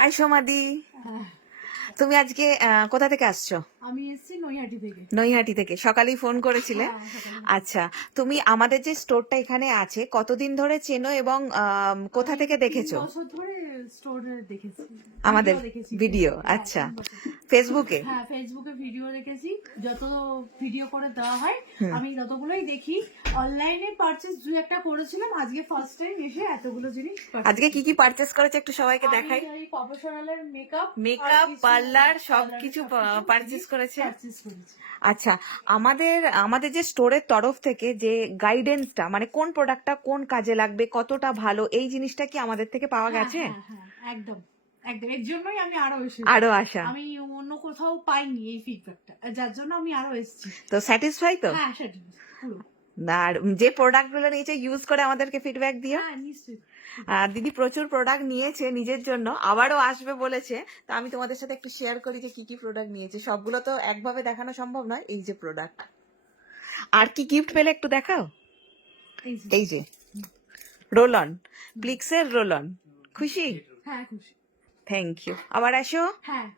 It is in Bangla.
হাই সোমাদি, তুমি আজকে কোথা থেকে আসছো? আমি এসেছি নৈহাটি থেকে। নৈহাটি থেকে সকালেই ফোন করেছিলে? হ্যাঁ, সকালে। আচ্ছা, তুমি আমাদের যে স্টোরটা এখানে আছে কতদিন ধরে চেনো এবং কোথা আমি থেকে 3 দেখেছো বছর ধরে স্টোরে দেখেছি, আমাদের ভিডিও দেখেছি ভিডিও? ফেসবুকে। হ্যাঁ, আচ্ছা, 3 বছর। ফেসবুকে? হ্যাঁ, ফেসবুকে ভিডিও দেখেছি, যত ভিডিও করে দেওয়া হয় হুম। আমি ততগুলোই দেখি। অনলাইনে পারচেজ দুই একটা করেছিলাম, আজকে ফার্স্ট টাইম এসে এতগুলো জিনিস আজকে কি কি পারচেস করেছে একটু সবাইকে দেখাই। আমি প্রফেশনালের মেকআপ, পার্লার সবকিছু পারচেস করেছে। পারচেজ করেছি। আচ্ছা, আমাদের আমাদের যে স্টোরের তরফ থেকে যে গাইডেন্সটা, মানে কোন প্রোডাক্টটা কোন কাজে লাগবে, কতটা ভালো, এই জিনিসটা কি আমাদের থেকে পাওয়া হ্যাঁ, গেছে? হ্যাঁ, হ্যাঁ, একদম একদম। এর জন্যই আমি আরো এসেছি। আরো আশা। আমি অন্য কোথাও পাইনি এই ফিডব্যাকটা, যার জন্য আমি আরো এসেছি। তো স্যাটিসফাই তো? হ্যাঁ, সেটা পুরো। আর যে প্রোডাক্টগুলো নিয়েছে ইউজ করে আমাদেরকে ফিডব্যাক দিও। হ্যাঁ, নিশ্চয়ই। আর দিদি প্রচুর প্রোডাক্ট নিয়েছে নিজের জন্য, আবারও আসবে বলেছে। তো আমি তোমাদের সাথে একটু শেয়ার করি যে কি কি প্রোডাক্ট নিয়েছে। সবগুলো তো একভাবে দেখানো সম্ভব নয়। এই যে প্রোডাক্ট, আর কি গিফট পেলে একটু দেখাও। এই যে। এই যে রোল অন, প্লিক্সের রোল অন। খুশি? হ্যাঁ, খুশি। থ্যাংক ইউ, আবার আসো। হ্যাঁ।